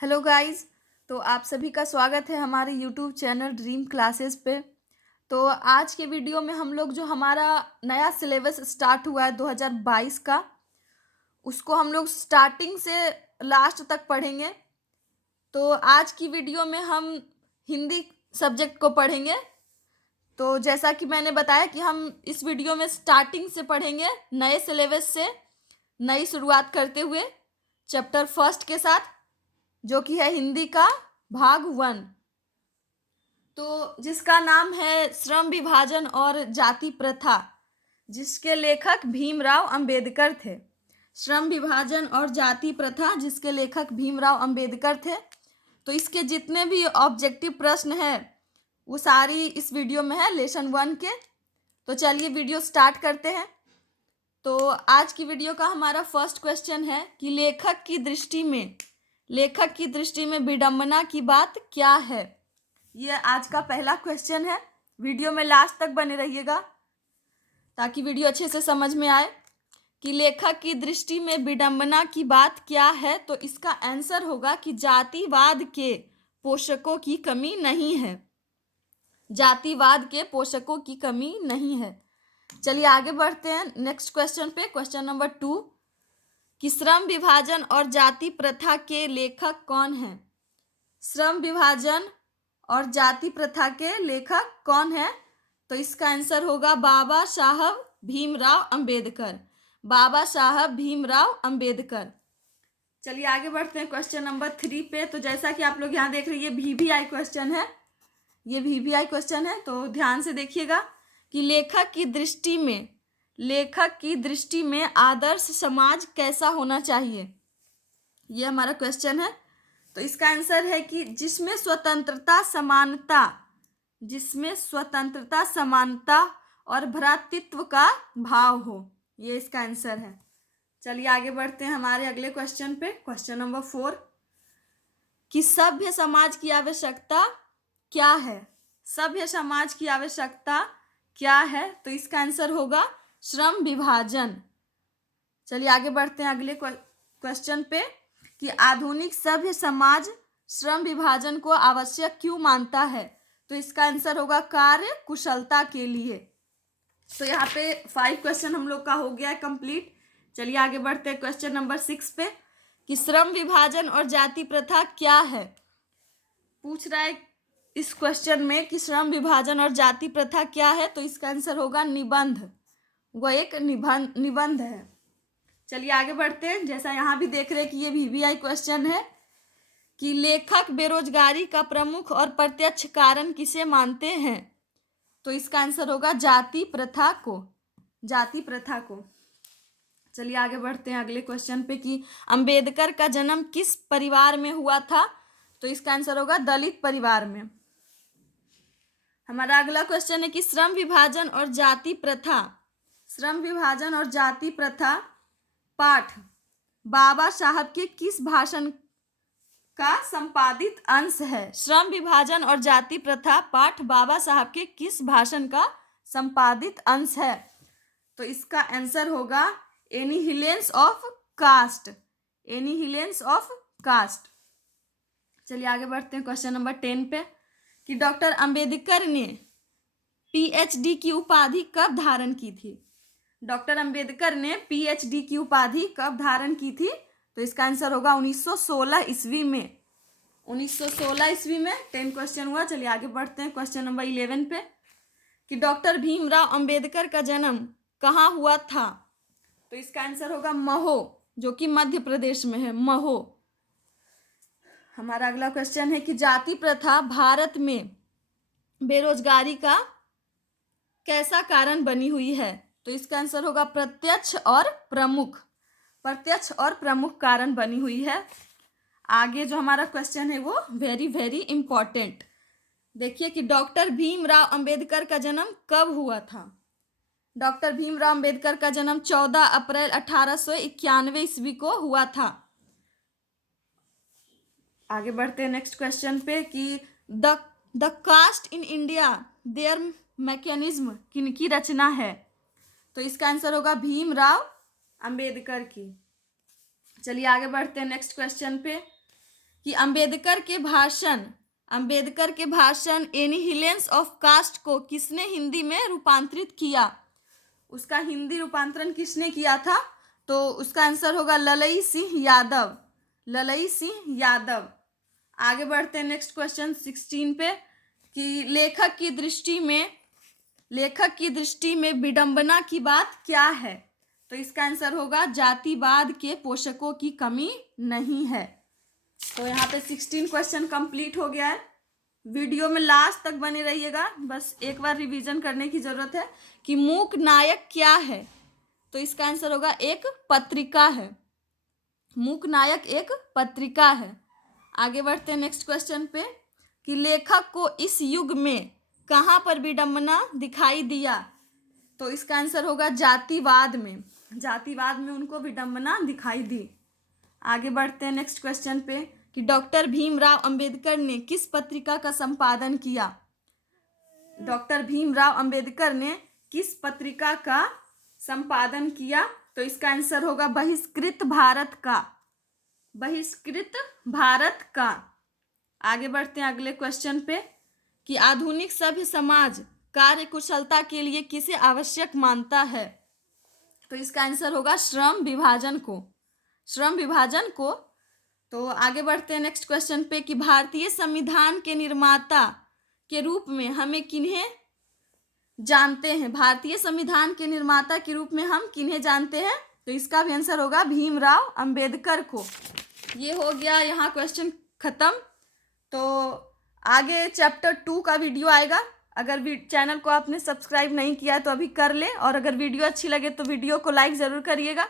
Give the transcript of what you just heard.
Hello guys. तो आप सभी का स्वागत है हमारे यूट्यूब चैनल ड्रीम क्लासेस पे। तो आज के वीडियो में हम लोग जो हमारा नया सिलेबस स्टार्ट हुआ है 2022 का, उसको हम लोग स्टार्टिंग से लास्ट तक पढ़ेंगे। तो आज की वीडियो में हम हिंदी सब्जेक्ट को पढ़ेंगे। तो जैसा कि मैंने बताया कि हम इस वीडियो में स्टार्टिंग से पढ़ेंगे, नए सिलेबस से नई शुरुआत करते हुए चैप्टर फर्स्ट के साथ, जो कि है हिंदी का भाग 1। तो जिसका नाम है श्रम विभाजन और जाति प्रथा, जिसके लेखक भीमराव अंबेडकर थे। श्रम विभाजन और जाति प्रथा, जिसके लेखक भीमराव अंबेडकर थे। तो इसके जितने भी ऑब्जेक्टिव प्रश्न हैं वो सारी इस वीडियो में है, लेसन 1 के। तो चलिए वीडियो स्टार्ट करते हैं। तो आज की वीडियो का हमारा फर्स्ट क्वेश्चन है कि लेखक की दृष्टि में विडंबना की बात क्या है। ये आज का पहला क्वेश्चन है। वीडियो में लास्ट तक बने रहिएगा ताकि वीडियो अच्छे से समझ में आए कि लेखक की दृष्टि में विडंबना की बात क्या है। तो इसका आंसर होगा कि जातिवाद के पोषकों की कमी नहीं है। जातिवाद के पोषकों की कमी नहीं है। चलिए आगे बढ़ते हैं नेक्स्ट क्वेश्चन पे। क्वेश्चन नंबर 2 कि श्रम विभाजन और जाति प्रथा के लेखक कौन हैं। श्रम विभाजन और जाति प्रथा के लेखक कौन है। तो इसका आंसर होगा बाबा साहब भीमराव अंबेडकर। बाबा साहब भीमराव अंबेडकर। चलिए आगे बढ़ते हैं क्वेश्चन नंबर 3 पे। तो जैसा कि आप लोग यहाँ देख रहे हैं, ये VVI क्वेश्चन है। ये VVI क्वेश्चन है, तो ध्यान से देखिएगा कि लेखक की दृष्टि में आदर्श समाज कैसा होना चाहिए। ये हमारा क्वेश्चन है। तो इसका आंसर है कि जिसमें स्वतंत्रता, समानता और भ्रातृत्व का भाव हो। ये इसका आंसर है। चलिए आगे बढ़ते हैं हमारे अगले क्वेश्चन पे। क्वेश्चन नंबर 4 कि सभ्य समाज की आवश्यकता क्या है। सभ्य समाज की आवश्यकता क्या है। तो इसका आंसर होगा श्रम विभाजन। चलिए आगे बढ़ते हैं अगले क्वेश्चन पे कि आधुनिक सभ्य समाज श्रम विभाजन को आवश्यक क्यों मानता है। तो इसका आंसर होगा कार्य कुशलता के लिए। तो यहाँ पे 5 क्वेश्चन हम लोग का हो गया है कंप्लीट। चलिए आगे बढ़ते हैं क्वेश्चन नंबर 6 पे कि श्रम विभाजन और जाति प्रथा क्या है। पूछ रहा है इस क्वेश्चन में कि श्रम विभाजन और जाति प्रथा क्या है। तो इसका आंसर होगा निबंध। वह एक निबंध है। चलिए आगे बढ़ते हैं। जैसा यहाँ भी देख रहे हैं कि ये VVI क्वेश्चन है कि लेखक बेरोजगारी का प्रमुख और प्रत्यक्ष कारण किसे मानते हैं। तो इसका आंसर होगा जाति प्रथा को। चलिए आगे बढ़ते हैं अगले क्वेश्चन पे कि अंबेडकर का जन्म किस परिवार में हुआ था। तो इसका आंसर होगा दलित परिवार में। हमारा अगला क्वेश्चन है कि श्रम विभाजन और जाति प्रथा पाठ बाबा साहब के किस भाषण का संपादित अंश है। श्रम विभाजन और जाति प्रथा पाठ बाबा साहब के किस भाषण का संपादित अंश है। तो इसका आंसर होगा एनिहिलेंस ऑफ कास्ट। चलिए आगे बढ़ते हैं क्वेश्चन नंबर 10 पे कि डॉक्टर अंबेडकर ने PhD की उपाधि कब धारण की थी। डॉक्टर अंबेडकर ने PhD की उपाधि कब धारण की थी। तो इसका आंसर होगा 1916 ईस्वी में। 1916 ईस्वी में 10 क्वेश्चन हुआ। चलिए आगे बढ़ते हैं क्वेश्चन नंबर 11 पे कि डॉक्टर भीमराव अंबेडकर का जन्म कहाँ हुआ था। तो इसका आंसर होगा महो, जो कि मध्य प्रदेश में है, महो। हमारा अगला क्वेश्चन है कि जाति प्रथा भारत में बेरोजगारी का कैसा कारण बनी हुई है। तो इसका आंसर होगा प्रत्यक्ष और प्रमुख कारण बनी हुई है। आगे जो हमारा क्वेश्चन है वो वेरी वेरी इंपॉर्टेंट। देखिए कि डॉक्टर भीमराव अंबेडकर का जन्म कब हुआ था। डॉक्टर भीमराव अंबेडकर का जन्म 14 अप्रैल 1891 ईस्वी को हुआ था। आगे बढ़ते हैं नेक्स्ट क्वेश्चन पे कि the caste in India their mechanism किनकी रचना है। तो इसका आंसर होगा भीमराव अंबेडकर की। चलिए आगे बढ़ते हैं नेक्स्ट क्वेश्चन पे कि अंबेडकर के भाषण एनिहिलेंस ऑफ कास्ट को किसने हिंदी में रूपांतरित किया? उसका हिंदी रूपांतरण किसने किया था? तो उसका आंसर होगा ललई सिंह यादव। ललई सिंह यादव। आगे बढ़ते हैं नेक्स्ट क्वेश्चन 16 पे कि लेखक की दृष्टि में विडंबना की बात क्या है? तो इसका आंसर होगा जातिवाद के पोषकों की कमी नहीं है। तो यहाँ पे 16 क्वेश्चन कंप्लीट हो गया है। वीडियो में लास्ट तक बने रहिएगा, बस एक बार रिवीजन करने की जरूरत है कि मूक नायक क्या है? तो इसका आंसर होगा एक पत्रिका है। मूक नायक एक पत्रिका है। आगे बढ़ते हैं नेक्स्ट क्वेश्चन पे कि लेखक को इस युग में कहाँ पर विडंबना दिखाई दिया? तो इसका आंसर होगा जातिवाद में। जातिवाद में उनको विडंबना दिखाई दी। आगे बढ़ते हैं नेक्स्ट क्वेश्चन पे कि डॉक्टर भीमराव अंबेडकर ने किस पत्रिका का संपादन किया? डॉक्टर भीमराव अंबेडकर ने किस पत्रिका का संपादन किया? तो इसका आंसर होगा बहिष्कृत भारत का। बहिष्कृत भारत का। आगे बढ़ते हैं अगले क्वेश्चन पे कि आधुनिक सभ्य समाज कार्य कुशलता के लिए किसे आवश्यक मानता है? तो इसका आंसर होगा श्रम विभाजन को। श्रम विभाजन को। तो आगे बढ़ते हैं नेक्स्ट क्वेश्चन पे कि भारतीय संविधान के निर्माता के रूप में हमें किन्हें जानते हैं? भारतीय संविधान के निर्माता के रूप में हम किन्हें जानते हैं? तो इसका भी आंसर होगा भीमराव अंबेडकर को। ये हो गया यहाँ क्वेश्चन खत्म। तो आगे चैप्टर 2 का वीडियो आएगा। अगर चैनल को आपने सब्सक्राइब नहीं किया है तो अभी कर ले, और अगर वीडियो अच्छी लगे तो वीडियो को लाइक ज़रूर करिएगा।